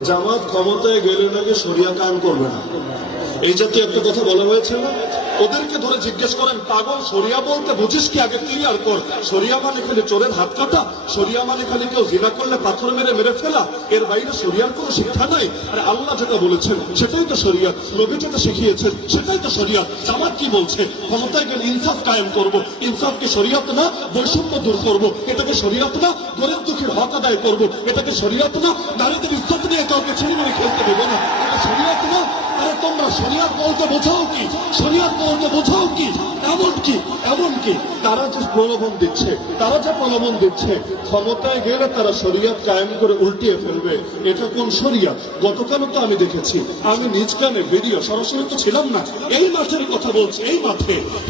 জামাত ক্ষমতায় গেলে নাকি শরিয়া কায়েম করবে না, এই জাতীয় একটা কথা বলা হয়েছে না? ওদেরকে ধরে জিজ্ঞেস করেন, পাগল শরিয়া বলতে বুঝিস কি? আগে ক্লিয়ার কর। শরিয়া মানে খালি চোরের হাত কাটা? শরিয়া মানে খালি কেউ জিনা করলে পাথর মেরে মেরে ফেলা? এর বাইরে শরিয়ার কোনো শিক্ষা নাই। আর আল্লাহ যেটা বলেছেন সেটাই তো শরিয়া, নবী যেটা শিখিয়েছেন সেটাই তো শরিয়া। জামাত কি বলছে? ক্ষমতায় গেলে ইনসাফ কায়েম করব। ইনসাফ কি শরিয়াত না? বৈষম্য দূর করব, এটাকে শরিয়াত না? গরিব দুঃখীর হক আদায় করব, এটাকে শরিয়াত না? নারীদের ইজ্জত নিয়ে কাউকে ছেড়ে মেরে খেলতে দেবো না, এটা শরিয়াত না? আরে তোমরা শরিয়াত বলতে বোঝাও কি? শরিয়াত বলতে বোঝাও কি? এমনকি তারা যে প্রলোভন দিচ্ছে ক্ষমতায় গেলে তারা শরিয়াত কায়েম করে উল্টিয়ে ফেলবে, এটা কোন শরিয়াত? গতকালও তো আমি দেখেছি, আমি নিজ কানে ভিডিও, সরাসরি তো ছিলাম না, এই মাঠের কথা বলছি।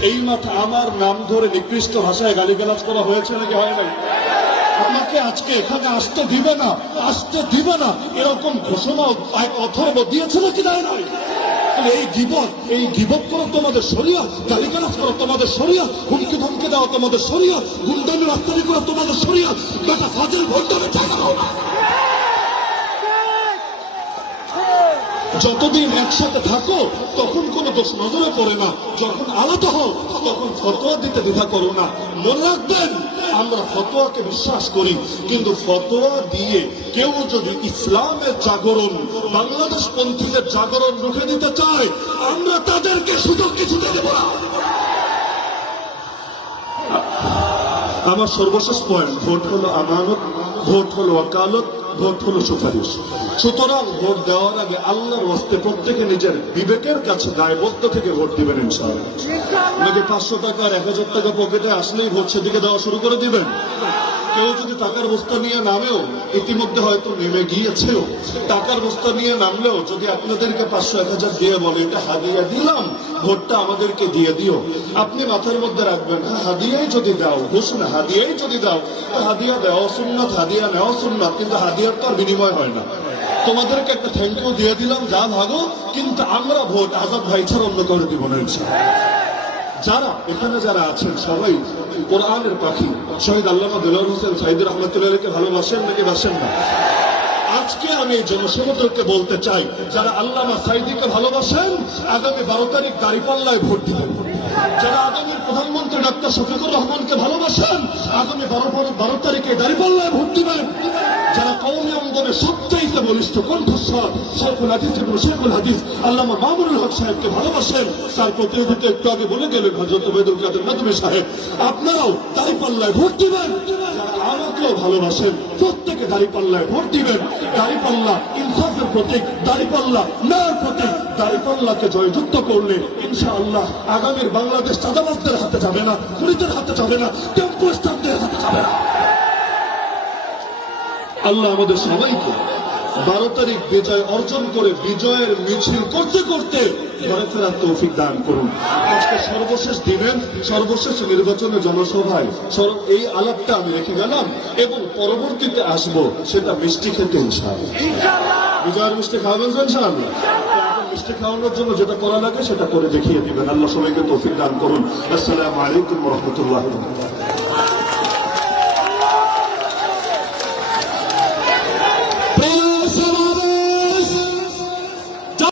এই মাঠে আমার নাম ধরে নিকৃষ্ট ভাষায় গালিগালাজ করা হয়েছে নাকি হয় নাই? আমাকে আজকে এখানে আসতে দিবে না এরকম ঘোষণা অথর্ব দিয়েছে নাকি দেয় নাই? এই গিবত করো তোমাদের শরিয়া, গালিগালাজ করো তোমাদের শরিয়া, হুমকি ধমকি দেওয়া তোমাদের শরিয়া, গুন্ডামি রাস্তারি করো তোমাদের শরিয়া। বেটা ফাজিল ভোটে টাকা দাও না। যতদিন একসাথে থাকো তখন কোনো দোষ নজরে পড়ে না, যখন আলাদা হও তখন ফতোয়া দিতে দ্বিধা করো না। মনে রাখবেন, আমরা ফতোয়াকে বিশ্বাস করি, কিন্তু ফতোয়া দিয়ে কেউ যদি ইসলামের জাগরণ, বাংলাদেশ পন্থীদের জাগরণ রুখে দিতে চায়, আমরা তাদেরকে সুযোগ কিছুতে দেব না। আমার সর্বশেষ পয়েন্ট, ভোট হলো আমানত, ভোট হলো ওয়াকালত, ভোট হলো সুপারিশ। সুতরাং ভোট দেওয়ার আগে আল্লাহর ওয়াস্তে প্রত্যেকে নিজের বিবেকের কাছে দায়বদ্ধ থেকে ভোট দিবেন ইনশাআল্লাহ। নাকি 500 টাকা আর 1000 টাকা পকেটে আসলেই ভোট সেদিকে দেওয়া শুরু করে দিবেন? কেউ যদি টাকার বস্তা নিয়ে নামেও, ইতিমধ্যে হয়তো নেমে গিয়েছেও, টাকার বস্তা নিয়ে নামলেও যদি আপনাদেরকে 500-1000 দিয়ে বলে এটা হাদিয়া দিলাম, ভোটটা আমাদেরকে দিয়ে দিও, আপনি মাথার মধ্যে রাখবেন, হ্যাঁ হাদিয়াই যদি দাও, ঘুষ না, হাদিয়াই যদি দাও, হাদিয়া দেওয়া সুন্নাত, হাদিয়া নেওয়া সুন্নাত, কিন্তু হাদিয়ার তো আর বিনিময় হয় না। তোমাদেরকে একটা থ্যাংক ইউ দিয়ে দিলাম, যা ভাগো, কিন্তু আমরা ভোট আজাদ ভাই ছাড়া অন্য করে দিব না ইনশাআল্লাহ। যারা আছেন সবাই কোরআনের পাখি। শহীদ আল্লামা দেলোয়ার হোসেন সাঈদী রহমাতুল্লাহকে ভালোবাসেন নাকি বাসেন না? আজকে আমি জনসমুদ্রকে বলতে চাই, যারা আল্লামা সাঈদীকে ভালোবাসেন আগামী 12 তারিখ দাঁড়িপাল্লায় ভোট দিবেন। যারা আগামী প্রধানমন্ত্রী ডক্টর শফিকুর রহমানকে ভালোবাসেন আগামী 12 তারিখে দাঁড়িপাল্লায় ভোট দিবেন। যারা কওমি অঙ্গনের সবচাইতে বলিষ্ঠ কণ্ঠস্বর শেখুল হাদিস আল্লামা মামুনুল হক সাহেবকে ভালোবাসেন, তার প্রতিনিধিত্ব একটু আগে বলে গেলেন হযরত ওবায়দুল কাদের নদভী সাহেব, আপনারাও দাঁড়িপাল্লায় ভোট দিবেন। আমাকেও ভালোবাসেন, প্রত্যেকে দাঁড়িপাল্লায় ভোট দিবেন। দাঁড়িপাল্লা ইনসাফের প্রতীক, দাঁড়িপাল্লা ন্যায়ের প্রতীক। দাঁড়িপাল্লাকে জয়যুক্ত করলে ইনশাআল্লাহ আগামীর বাংলাদেশ চাঁদাবাজদের হাতে যাবে না, খুনিদের হাতে যাবে না, টেম্পো স্টাফদের হাতে যাবে না। আল্লাহ আমাদের সবাইকে 12 তারিখ বিজয় অর্জন করে বিজয়ের মিছিল করতে করতে ঘরে ফেরার তৌফিক দান করুন। আজকে সর্বশেষ দিনের সর্বশেষ নির্বাচনের জনসভায় এই আলাপটা আমি রেখে গেলাম, এবং পরবর্তীতে আসবো সেটা মিষ্টি খেতে ইনশাআল্লাহ। বিজয়ের মিষ্টি খাওয়াবেন ইনশাআল্লাহ। মিষ্টি খাওয়ানোর জন্য যেটা করা লাগে সেটা করে দেখিয়ে দিবেন। আল্লাহ সবাইকে তৌফিক দান করুন। আসসালামু আলাইকুম ওয়া রাহমাতুল্লাহি ওয়া বারাকাতুহু।